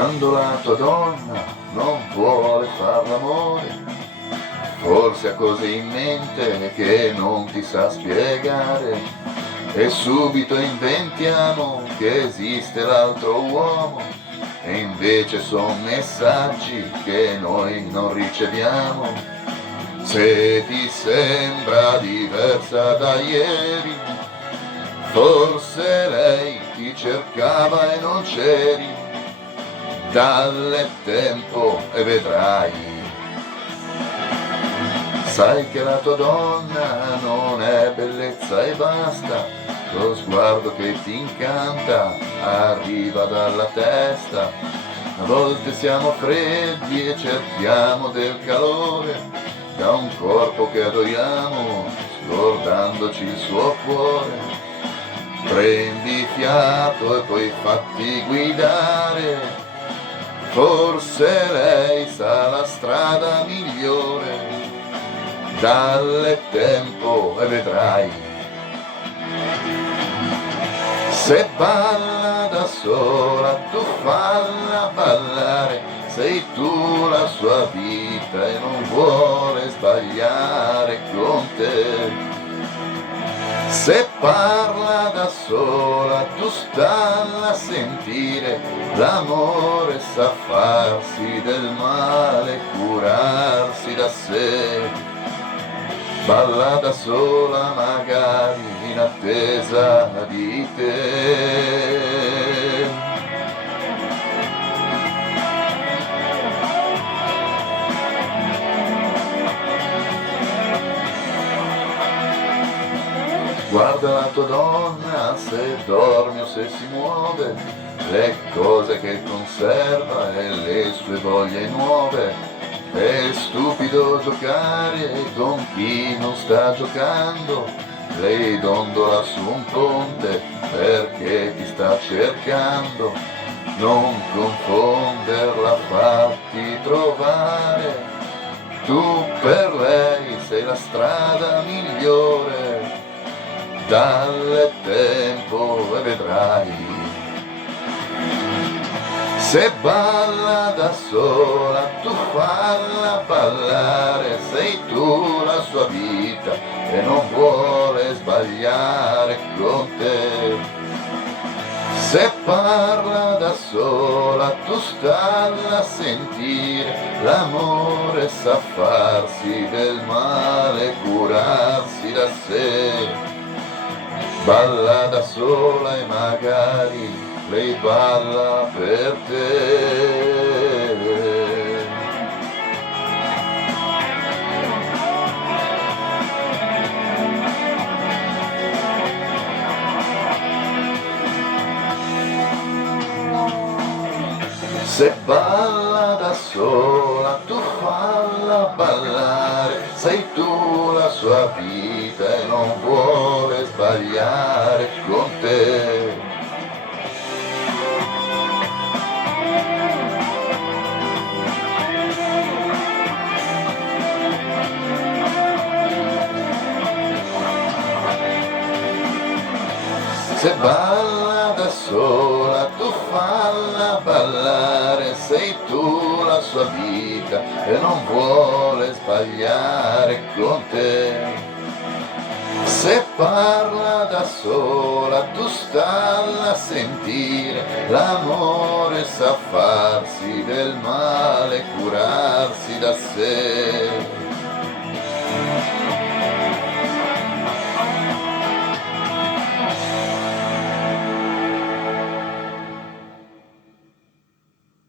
Quando la tua donna non vuole far l'amore, forse ha cose in mente che non ti sa spiegare, e subito inventiamo che esiste l'altro uomo, e invece son messaggi che noi non riceviamo. Se ti sembra diversa da ieri, forse lei ti cercava e non c'eri. Dalle tempo e vedrai. Sai che la tua donna non è bellezza e basta, lo sguardo che ti incanta arriva dalla testa. A volte siamo freddi e cerchiamo del calore da un corpo che adoriamo, scordandoci il suo cuore. Prendi fiato e poi fatti guidare, forse lei sa la strada migliore. Dalle tempo e vedrai. Se balla da sola, tu falla ballare, sei tu la sua vita e non vuole sbagliare con te. Se parla da sola, tu stalla a sentire, l'amore sa farsi del male, curarsi da sé. Balla da sola magari in attesa di te. Guarda la tua donna se dorme o se si muove, le cose che conserva e le sue voglie nuove. È stupido giocare con chi non sta giocando, lei dondola su un ponte perché ti sta cercando. Non confonderla, fatti trovare, tu per lei sei la strada migliore. Dalle tempo e vedrai. Se balla da sola, tu falla ballare, sei tu la sua vita e non vuole sbagliare con te. Se parla da sola, tu stalla a sentire, l'amore sa farsi del male, curarsi da sé. Balla da sola e magari lei balla per te. Se balla da sola, tu falla ballare, sei tu la sua vita e non vuole sbagliare con te. Se balla da sola, tu falla ballare, sei tu la sua vita e non vuole sbagliare con te. Se parla da sola, tu stalla a sentire, l'amore sa farsi del male, curarsi da sé.